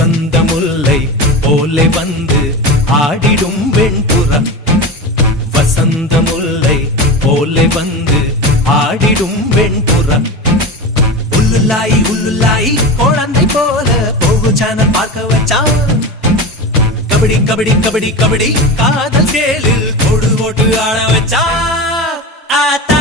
வசந்த முல்லை போலே வந்து ஆடிடும் வெண்புறா. வசந்த முல்லை போலே வந்து ஆடிடும் வெண்புறா. உள்ளுலாய் உள்ளுலாய் குழந்தை போல போகு சேனல் பார்க்க வச்சான். கபடி கபடி கபடி கபடி காதல் கேளில் கொடு ஓட்டு ஆட வச்சா. ஆத்தா